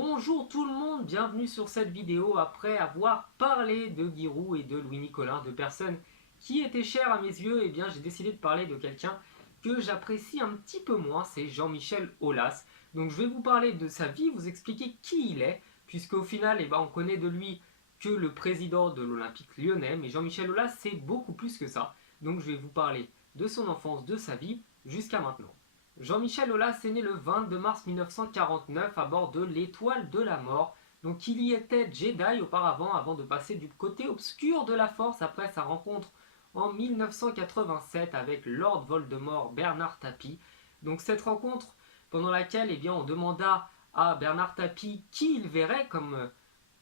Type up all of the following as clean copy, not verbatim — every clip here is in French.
Bonjour tout le monde, bienvenue sur cette vidéo après avoir parlé de Giroud et de Louis Nicolin, deux personnes qui étaient chères à mes yeux. Et bien j'ai décidé de parler de quelqu'un que j'apprécie un petit peu moins, c'est Jean-Michel Aulas. Donc je vais vous parler de sa vie, vous expliquer qui il est, puisqu'au final on connaît de lui que le président de l'Olympique lyonnais, mais Jean-Michel Aulas c'est beaucoup plus que ça. Donc je vais vous parler de son enfance, de sa vie jusqu'à maintenant. Jean-Michel Aulas est né le 22 mars 1949 à bord de l'Étoile de la Mort. Donc il y était Jedi auparavant avant de passer du côté obscur de la Force après sa rencontre en 1987 avec Lord Voldemort Bernard Tapie. Donc cette rencontre pendant laquelle on demanda à Bernard Tapie qui il verrait comme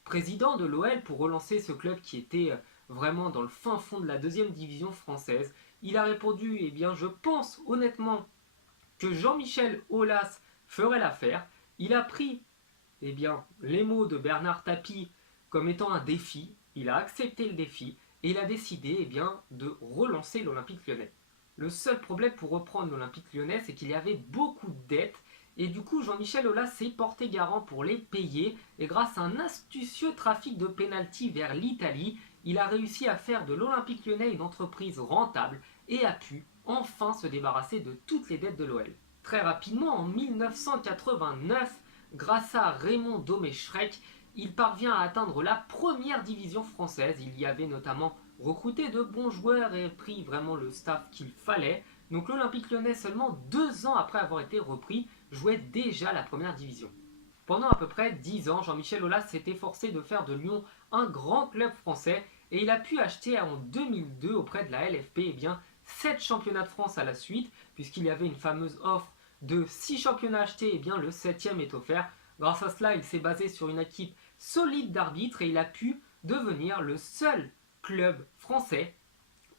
président de l'OL pour relancer ce club qui était vraiment dans le fin fond de la deuxième division française. Il a répondu, je pense honnêtement que Jean-Michel Aulas ferait l'affaire. Il a pris les mots de Bernard Tapie comme étant un défi. Il a accepté le défi et il a décidé de relancer l'Olympique lyonnais. Le seul problème pour reprendre l'Olympique lyonnais, c'est qu'il y avait beaucoup de dettes. Et du coup, Jean-Michel Aulas s'est porté garant pour les payer. Et grâce à un astucieux trafic de pénalty vers l'Italie, il a réussi à faire de l'Olympique lyonnais une entreprise rentable et a pu enfin se débarrasser de toutes les dettes de l'OL. Très rapidement, en 1989, grâce à Raymond Domenech, il parvient à atteindre la première division française. Il y avait notamment recruté de bons joueurs et pris vraiment le staff qu'il fallait. Donc l'Olympique lyonnais, seulement 2 ans après avoir été repris, jouait déjà la première division. Pendant à peu près 10 ans, Jean-Michel Aulas s'est efforcé de faire de Lyon un grand club français et il a pu acheter en 2002 auprès de la LFP 7 championnats de France à la suite, puisqu'il y avait une fameuse offre de 6 championnats achetés, le 7e est offert. Grâce à cela, il s'est basé sur une équipe solide d'arbitres et il a pu devenir le seul club français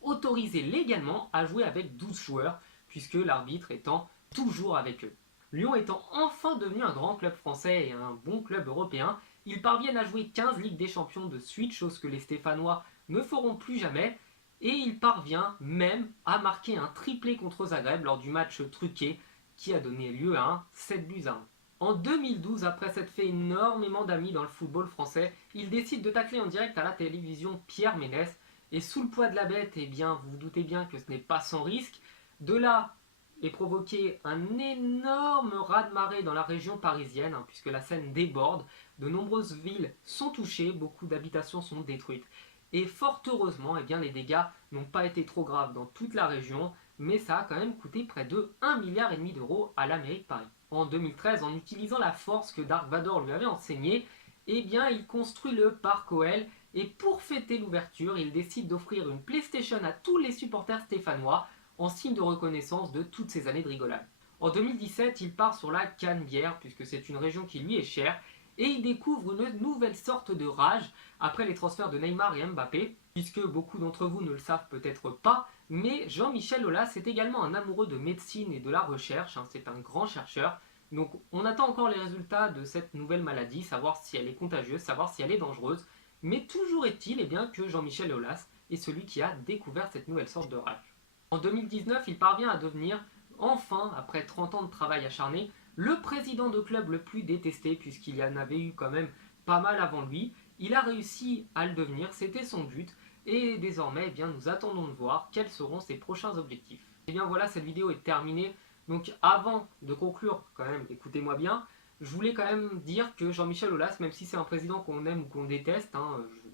autorisé légalement à jouer avec 12 joueurs, puisque l'arbitre étant toujours avec eux. Lyon étant enfin devenu un grand club français et un bon club européen, ils parviennent à jouer 15 Ligues des Champions de suite, chose que les Stéphanois ne feront plus jamais. Et il parvient même à marquer un triplé contre Zagreb lors du match truqué qui a donné lieu à un 7-1. En 2012, après s'être fait énormément d'amis dans le football français, il décide de tacler en direct à la télévision Pierre Ménès. Et sous le poids de la bête, vous vous doutez bien que ce n'est pas sans risque. De là est provoqué un énorme raz-de-marée dans la région parisienne, puisque la Seine déborde. De nombreuses villes sont touchées, beaucoup d'habitations sont détruites. Et fort heureusement, les dégâts n'ont pas été trop graves dans toute la région, mais ça a quand même coûté près de 1,5 milliard d'euros à la mairie de Paris. En 2013, en utilisant la force que Dark Vador lui avait enseignée, il construit le parc OL et pour fêter l'ouverture, il décide d'offrir une PlayStation à tous les supporters stéphanois en signe de reconnaissance de toutes ces années de rigolade. En 2017, il part sur la Canebière, puisque c'est une région qui lui est chère, et il découvre une nouvelle sorte de rage après les transferts de Neymar et Mbappé, puisque beaucoup d'entre vous ne le savent peut-être pas, mais Jean-Michel Aulas est également un amoureux de médecine et de la recherche, c'est un grand chercheur, donc on attend encore les résultats de cette nouvelle maladie, savoir si elle est contagieuse, savoir si elle est dangereuse, mais toujours est-il que Jean-Michel Aulas est celui qui a découvert cette nouvelle sorte de rage. En 2019, il parvient à devenir, enfin, après 30 ans de travail acharné, le président de club le plus détesté, puisqu'il y en avait eu quand même pas mal avant lui. Il a réussi à le devenir, c'était son but, et désormais nous attendons de voir quels seront ses prochains objectifs. Voilà, cette vidéo est terminée. Donc avant de conclure, quand même, écoutez-moi bien, je voulais quand même dire que Jean-Michel Aulas, même si c'est un président qu'on aime ou qu'on déteste,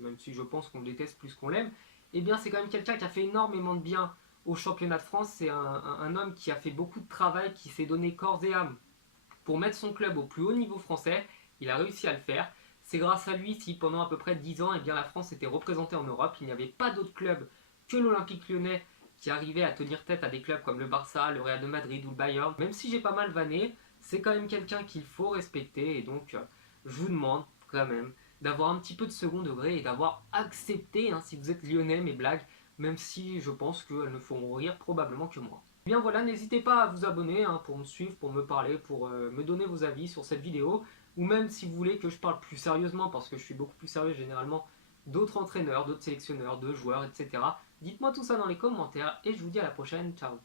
même si je pense qu'on le déteste plus qu'on l'aime, c'est quand même quelqu'un qui a fait énormément de bien au championnat de France. C'est un homme qui a fait beaucoup de travail, qui s'est donné corps et âme pour mettre son club au plus haut niveau français. Il a réussi à le faire. C'est grâce à lui si pendant à peu près 10 ans, la France était représentée en Europe. Il n'y avait pas d'autre club que l'Olympique lyonnais qui arrivait à tenir tête à des clubs comme le Barça, le Real de Madrid ou le Bayern. Même si j'ai pas mal vanné, c'est quand même quelqu'un qu'il faut respecter. Et donc, je vous demande quand même d'avoir un petit peu de second degré et d'avoir accepté, si vous êtes lyonnais, mes blagues, même si je pense qu'elles ne feront rire probablement que moi. Voilà, n'hésitez pas à vous abonner pour me suivre, pour me parler, pour me donner vos avis sur cette vidéo, ou même si vous voulez que je parle plus sérieusement, parce que je suis beaucoup plus sérieux généralement, d'autres entraîneurs, d'autres sélectionneurs, de joueurs, etc. Dites-moi tout ça dans les commentaires, et je vous dis à la prochaine, ciao.